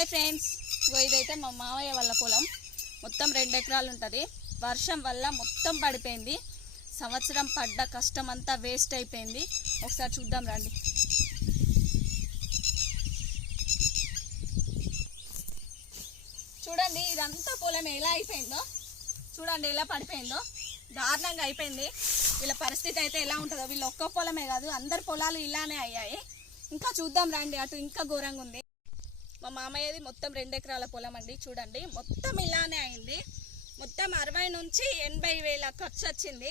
Hi friends. ఇదైతే మా మామయ్య వాళ్ళ పొలం. మొత్తం రెండు ఎకరాలు ఉంటుంది. వర్షం వల్ల మొత్తం పడిపోయింది. సంవత్సరం పడ్డ కష్టం అంతా వేస్ట్ అయిపోయింది. ఒకసారి చూద్దాం రండి. చూడండి ఇదంతా పొలం ఎలా అయిపోయిందో. చూడండి ఎలా పడిపోయిందో. దారుణంగా అయిపోయింది. వీళ్ళ పరిస్థితి అయితే ఎలా ఉంటుందో. వీళ్ళు ఒక్క పొలమే కాదు అందరి పొలాలు ఇలానే అయ్యాయి. ఇంకా చూద్దాం రండి అటు ఇంకా ఘోరంగా ఉంది. మా మామయ్యది మొత్తం రెండు ఎకరాల పొలం అండి చూడండి. మొత్తం ఇలానే అయింది. మొత్తం అరవై నుంచి ఎనభై వేల ఖర్చు వచ్చింది.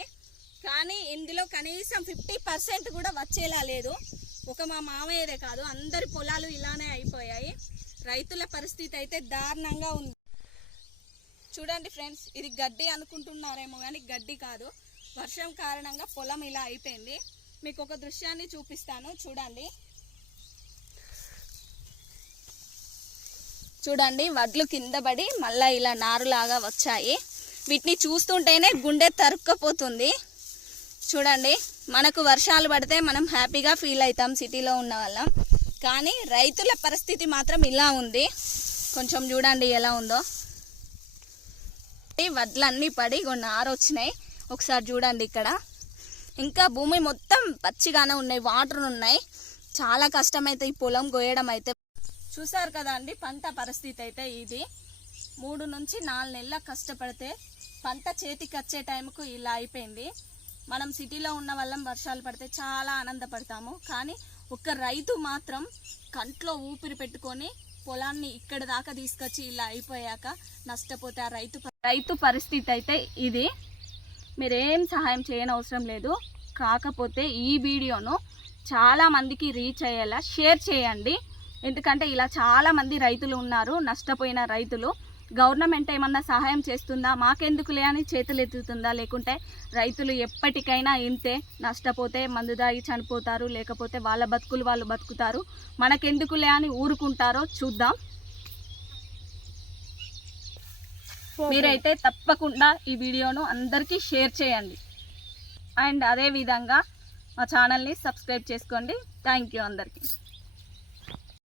కానీ ఇందులో కనీసం ఫిఫ్టీ పర్సెంట్ కూడా వచ్చేలా లేదు. ఒక మా మామయ్యదే కాదు అందరి పొలాలు ఇలానే అయిపోయాయి. రైతుల పరిస్థితి అయితే దారుణంగా ఉంది. చూడండి ఫ్రెండ్స్ ఇది గడ్డి అనుకుంటున్నారేమో కానీ గడ్డి కాదు. వర్షం కారణంగా పొలం ఇలా అయిపోయింది. మీకు ఒక దృశ్యాన్ని చూపిస్తాను చూడండి. చూడండి వడ్లు కింద పడి మళ్ళీ ఇలా నారులాగా వచ్చాయి. వీటిని చూస్తుంటేనే గుండె తరుక్కపోతుంది. చూడండి మనకు వర్షాలు పడితే మనం హ్యాపీగా ఫీల్ అవుతాం సిటీలో ఉన్న వాళ్ళం. కానీ రైతుల పరిస్థితి మాత్రం ఇలా ఉంది. కొంచెం చూడండి ఎలా ఉందో. వడ్లన్నీ పడి కొన్ని నారు వచ్చినాయి. ఒకసారి చూడండి ఇక్కడ. ఇంకా భూమి మొత్తం పచ్చిగానే ఉన్నాయి వాటర్ ఉన్నాయి. చాలా కష్టమైతే ఈ పొలం కోయడం అయితే చూసారు కదా అండి పంట పరిస్థితి అయితే ఇది. మూడు నుంచి నాలుగు నెలల కష్టపడితే పంట చేతికి వచ్చే టైంకు ఇలా అయిపోయింది. మనం సిటీలో ఉన్న వాళ్ళం వర్షాలు పడితే చాలా ఆనందపడతాము. కానీ ఒక రైతు మాత్రం కంట్లో ఊపిరి పెట్టుకొని పొలాన్ని ఇక్కడ దాకా తీసుకొచ్చి ఇలా అయిపోయాక నష్టపోతే ఆ రైతు రైతు పరిస్థితి అయితే ఇది. మీరేం సహాయం చేయని అవసరం లేదు. కాకపోతే ఈ వీడియోను చాలా మందికి రీచ్ అయ్యేలా షేర్ చేయండి. ఎందుకంటే ఇలా చాలామంది రైతులు ఉన్నారు నష్టపోయిన రైతులు. గవర్నమెంట్ ఏమన్నా సహాయం చేస్తుందా? మాకెందుకులే అని చేతులు ఎత్తుతుందా లేకుంటే రైతులు ఎప్పటికైనా ఇంతే నష్టపోతే మందు దాగి చనిపోతారు లేకపోతే వాళ్ళ బతుకులు వాళ్ళు బతుకుతారు. మనకెందుకులే అని ఊరుకుంటారో చూద్దాం. మీరైతే తప్పకుండా ఈ వీడియోను అందరికీ షేర్ చేయండి. అండ్ అదే విధంగా మా ఛానల్ని సబ్స్క్రైబ్ చేసుకోండి. థ్యాంక్ యూ అందరికీ.